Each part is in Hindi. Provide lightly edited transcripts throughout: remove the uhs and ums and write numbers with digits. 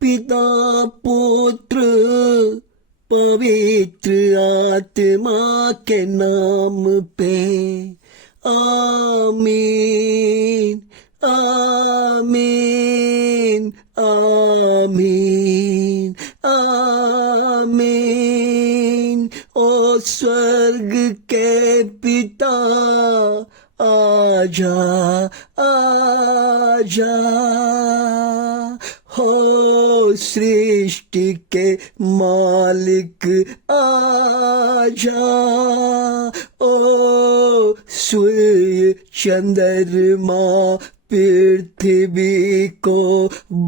पिता पुत्र पवित्र आत्मा के नाम पे आमीन आमीन आमीन आमीन। ओ स्वर्ग के पिता आजा आजा, हो सृष्टि के मालिक आजा। ओ सूर्य चंद्रमा पृथ्वी को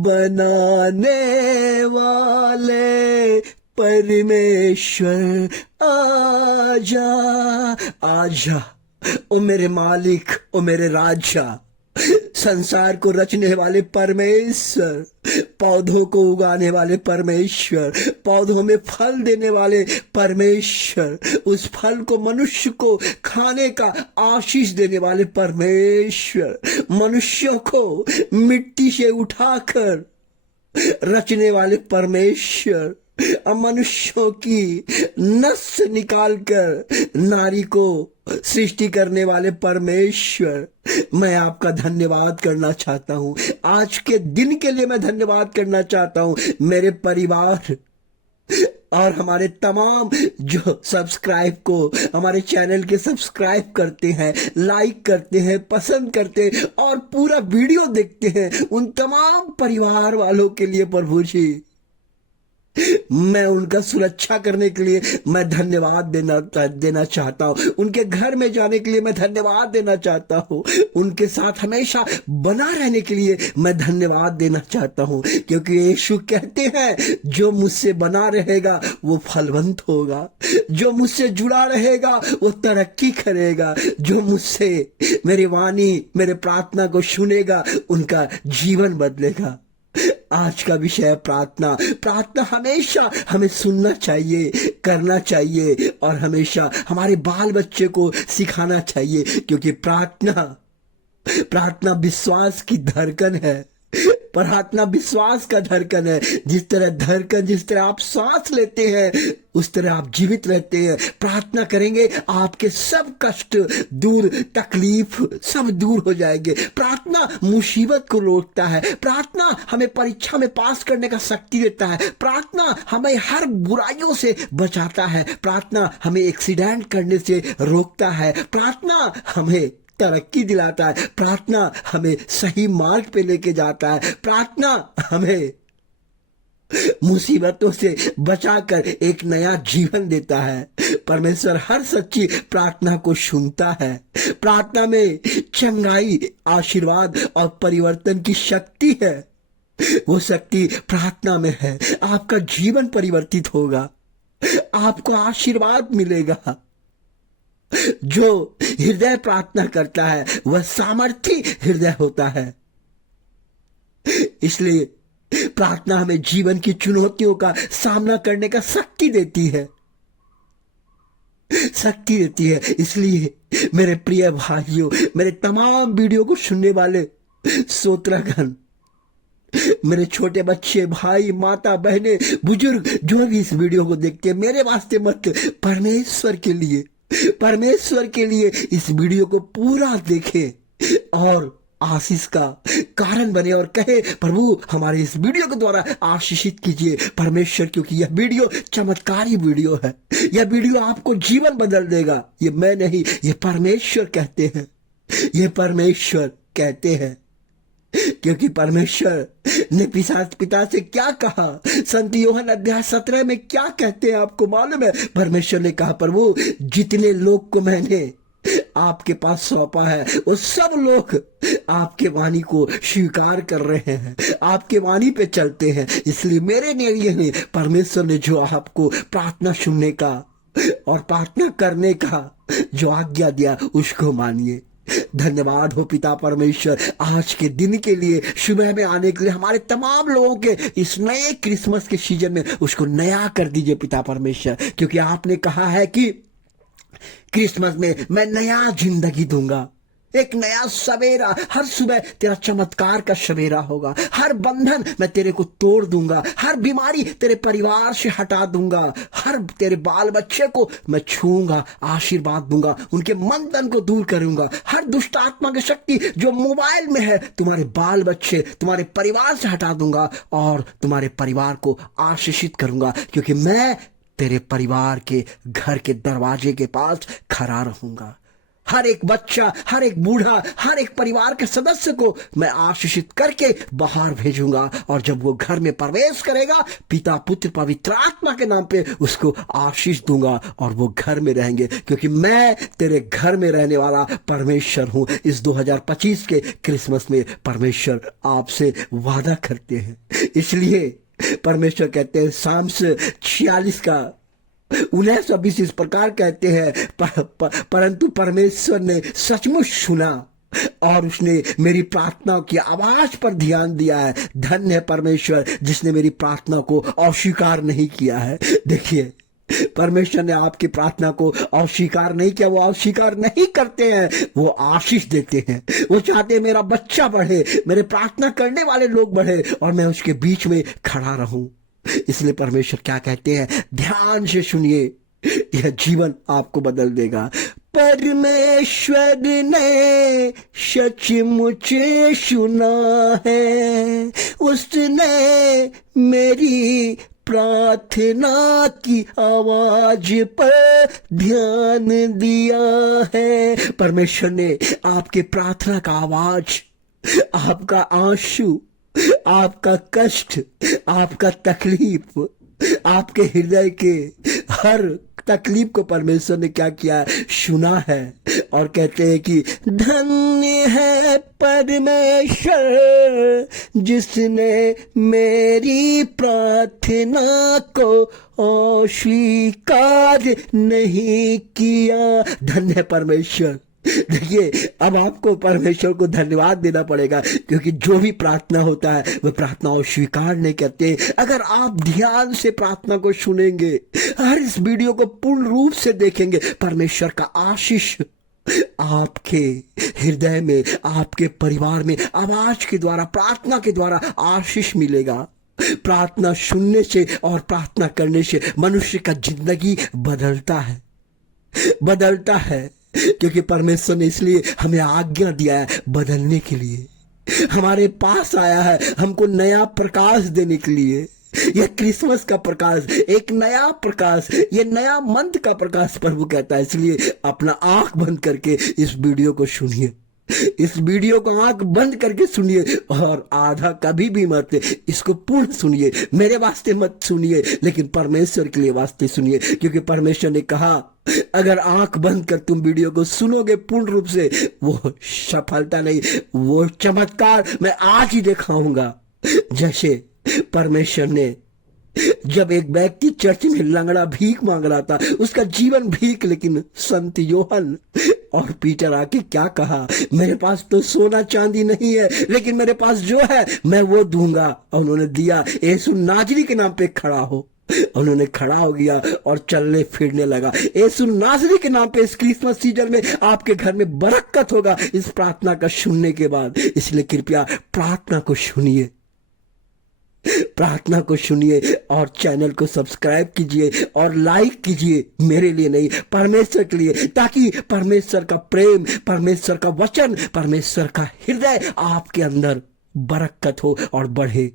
बनाने वाले परमेश्वर आजा आजा। ओ मेरे मालिक, ओ मेरे राजा, संसार को रचने वाले परमेश्वर, पौधों को उगाने वाले परमेश्वर, पौधों में फल देने वाले परमेश्वर, उस फल को मनुष्य को खाने का आशीष देने वाले परमेश्वर, मनुष्यों को मिट्टी से उठाकर रचने वाले परमेश्वर, मनुष्यों की नस निकालकर नारी को सृष्टि करने वाले परमेश्वर, मैं आपका धन्यवाद करना चाहता हूं। आज के दिन के लिए मैं धन्यवाद करना चाहता हूं। मेरे परिवार और हमारे तमाम जो सब्सक्राइब को हमारे चैनल के सब्सक्राइब करते हैं, लाइक करते हैं, पसंद करते हैं और पूरा वीडियो देखते हैं, उन तमाम परिवार वालों के लिए प्रभु जी मैं उनका सुरक्षा करने के लिए मैं धन्यवाद देना चाहता हूँ। उनके घर में जाने के लिए मैं धन्यवाद देना चाहता हूँ। उनके साथ हमेशा बना रहने के लिए मैं धन्यवाद देना चाहता हूँ, क्योंकि यीशु कहते हैं जो मुझसे बना रहेगा वो फलवंत होगा, जो मुझसे जुड़ा रहेगा वो तरक्की करेगा, जो मुझसे मेरी वाणी मेरे प्रार्थना को सुनेगा उनका जीवन बदलेगा। आज का विषय है प्रार्थना। प्रार्थना हमेशा हमें सुनना चाहिए, करना चाहिए और हमेशा हमारे बाल बच्चे को सिखाना चाहिए, क्योंकि प्रार्थना विश्वास की धड़कन है। प्रार्थना विश्वास का धड़कन है। जिस तरह आप सांस लेते हैं उस तरह आप जीवित रहते हैं। प्रार्थना करेंगे आपके सब कष्ट दूर, तकलीफ सब दूर हो जाएंगे। प्रार्थना मुसीबत को रोकता है। प्रार्थना हमें परीक्षा में पास करने का शक्ति देता है। प्रार्थना हमें हर बुराइयों से बचाता है। प्रार्थना हमें एक्सीडेंट करने से रोकता है। प्रार्थना हमें तरक्की दिलाता है। प्रार्थना हमें सही मार्ग पे लेके जाता है। प्रार्थना हमें मुसीबतों से बचाकर एक नया जीवन देता है। परमेश्वर हर सच्ची प्रार्थना को सुनता है। प्रार्थना में चंगाई, आशीर्वाद और परिवर्तन की शक्ति है। वो शक्ति प्रार्थना में है। आपका जीवन परिवर्तित होगा, आपको आशीर्वाद मिलेगा। जो हृदय प्रार्थना करता है वह सामर्थी हृदय होता है। इसलिए प्रार्थना हमें जीवन की चुनौतियों का सामना करने का शक्ति देती है। इसलिए मेरे प्रिय भाइयों, मेरे तमाम वीडियो को सुनने वाले श्रोतागण, मेरे छोटे बच्चे, भाई, माता, बहनें, बुजुर्ग जो भी इस वीडियो को देखते हैं, मेरे वास्ते मत, परमेश्वर के लिए इस वीडियो को पूरा देखें और आशीष का कारण बने और कहे प्रभु हमारे इस वीडियो के द्वारा आशीषित कीजिए परमेश्वर, क्योंकि यह वीडियो चमत्कारी वीडियो है। यह वीडियो आपको जीवन बदल देगा। ये मैं नहीं, ये परमेश्वर कहते हैं। क्योंकि परमेश्वर ने पिता से क्या कहा, संत यूहन्ना अध्याय 17 में क्या कहते हैं आपको मालूम है? परमेश्वर ने कहा प्रभु जितने लोग को मैंने आपके पास सौंपा है वो सब लोग आपके वाणी को स्वीकार कर रहे हैं, आपके वाणी पे चलते हैं। इसलिए मेरे लिए परमेश्वर ने जो आपको प्रार्थना सुनने का और प्रार्थना करने का जो आज्ञा दिया उसको मानिए। धन्यवाद हो पिता परमेश्वर आज के दिन के लिए, सुबह में आने के लिए, हमारे तमाम लोगों के इस नए क्रिसमस के सीजन में उसको नया कर दीजिए पिता परमेश्वर, क्योंकि आपने कहा है कि क्रिसमस में मैं नया जिंदगी दूंगा। एक नया सवेरा, हर सुबह तेरा चमत्कार का सवेरा होगा। हर बंधन मैं तेरे को तोड़ दूंगा, हर बीमारी तेरे परिवार से हटा दूंगा, हर तेरे बाल बच्चे को मैं छूंगा, आशीर्वाद दूंगा, उनके मन तन को दूर करूंगा। हर दुष्ट आत्मा की शक्ति जो मोबाइल में है, तुम्हारे बाल बच्चे, तुम्हारे परिवार से हटा दूंगा और तुम्हारे परिवार को आशीषित करूंगा, क्योंकि मैं तेरे परिवार के घर के दरवाजे के पास खड़ा रहूंगा। हर एक बच्चा, हर एक बूढ़ा, हर एक परिवार के सदस्य को मैं आशीषित करके बाहर भेजूंगा, और जब वो घर में प्रवेश करेगा, पिता पुत्र पवित्र आत्मा के नाम पे उसको आशीष दूंगा और वो घर में रहेंगे, क्योंकि मैं तेरे घर में रहने वाला परमेश्वर हूं। इस 2025 के क्रिसमस में परमेश्वर आपसे वादा करते हैं। इसलिए परमेश्वर कहते हैं, साम्स 46 का 19-20 इस प्रकार कहते हैं, परंतु परमेश्वर ने सचमुच सुना और उसने मेरी प्रार्थना की आवाज पर ध्यान दिया है। धन्य है परमेश्वर जिसने मेरी प्रार्थना को अस्वीकार नहीं किया है। देखिए, परमेश्वर ने आपकी प्रार्थना को अस्वीकार नहीं किया, वो अस्वीकार नहीं करते हैं, वो आशीष देते हैं। वो चाहते हैं मेरा बच्चा बढ़े, मेरे प्रार्थना करने वाले लोग बढ़े और मैं उसके बीच में खड़ा रहूं। इसलिए परमेश्वर क्या कहते हैं, ध्यान से सुनिए, यह जीवन आपको बदल देगा। परमेश्वर ने सचमुच सुना है, उसने मेरी प्रार्थना की आवाज पर ध्यान दिया है। परमेश्वर ने आपके प्रार्थना का आवाज, आपका आंसू, आपका कष्ट, आपका तकलीफ, आपके हृदय के हर तकलीफ को परमेश्वर ने क्या किया, सुना है। और कहते हैं कि धन्य है परमेश्वर जिसने मेरी प्रार्थना को अस्वीकार नहीं किया। धन्य है परमेश्वर। देखिए, अब आपको परमेश्वर को धन्यवाद देना पड़ेगा, क्योंकि जो भी प्रार्थना होता है वह प्रार्थना अस्वीकार नहीं करते। अगर आप ध्यान से प्रार्थना को सुनेंगे, हर इस वीडियो को पूर्ण रूप से देखेंगे, परमेश्वर का आशीष आपके हृदय में, आपके परिवार में आवाज के द्वारा, प्रार्थना के द्वारा आशीष मिलेगा। प्रार्थना सुनने से और प्रार्थना करने से मनुष्य का जिंदगी बदलता है, क्योंकि परमेश्वर ने इसलिए हमें आज्ञा दिया है बदलने के लिए। हमारे पास आया है हमको नया प्रकाश देने के लिए। यह क्रिसमस का प्रकाश, एक नया प्रकाश, ये नया मंथ का प्रकाश प्रभु कहता है। इसलिए अपना आंख बंद करके इस वीडियो को सुनिए, इस वीडियो को आंख बंद करके सुनिए और आधा कभी भी मत, इसको पूर्ण सुनिए। मेरे वास्ते मत सुनिए, लेकिन परमेश्वर के लिए वास्ते सुनिए, क्योंकि परमेश्वर ने कहा अगर आंख बंद कर तुम वीडियो को सुनोगे पूर्ण रूप से, वो सफलता नहीं, वो चमत्कार मैं आज ही दिखाऊंगा। जैसे परमेश्वर ने, जब एक व्यक्ति चर्च में लंगड़ा भीख मांग रहा था, उसका जीवन भीख, लेकिन संत योहन और पीटर आके क्या कहा, मेरे पास तो सोना चांदी नहीं है, लेकिन मेरे पास जो है मैं वो दूंगा। और उन्होंने दिया। यीशु नाजरी के नाम पे खड़ा हो, उन्होंने खड़ा हो गया और चलने फिरने लगा। यीशु नाजरी के नाम पे इस क्रिसमस सीजन में आपके घर में बरकत होगा इस प्रार्थना का सुनने के बाद। इसलिए कृपया प्रार्थना को सुनिए, प्रार्थना को सुनिए और चैनल को सब्सक्राइब कीजिए और लाइक कीजिए। मेरे लिए नहीं, परमेश्वर के लिए, ताकि परमेश्वर का प्रेम, परमेश्वर का वचन, परमेश्वर का हृदय आपके अंदर बरकत हो और बढ़े।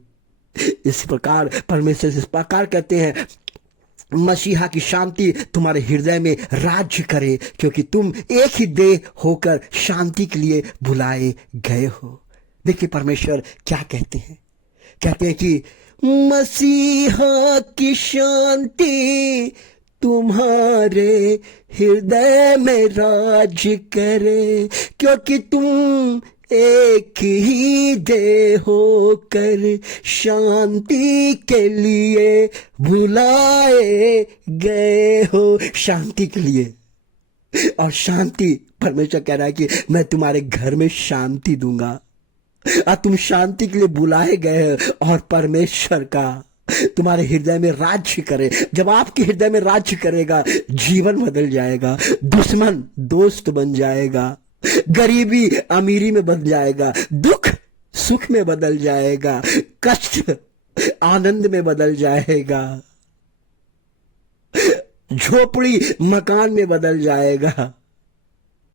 इस प्रकार परमेश्वर इस प्रकार कहते हैं, मसीहा की शांति तुम्हारे हृदय में राज्य करे, क्योंकि तुम एक ही देह होकर शांति के लिए बुलाए गए हो। देखिए परमेश्वर क्या कहते हैं, कहते हैं कि मसीहा की शांति तुम्हारे हृदय में राज करे, क्योंकि तुम एक ही देह होकर शांति के लिए बुलाए गए हो। शांति के लिए, और शांति परमेश्वर कह रहा है कि मैं तुम्हारे घर में शांति दूंगा, और तुम शांति के लिए बुलाए गए हो। और परमेश्वर का तुम्हारे हृदय में राज्य करे। जब आपके हृदय में राज्य करेगा, जीवन बदल जाएगा, दुश्मन दोस्त बन जाएगा, गरीबी अमीरी में बदल जाएगा, दुख सुख में बदल जाएगा, कष्ट आनंद में बदल जाएगा, झोपड़ी मकान में बदल जाएगा,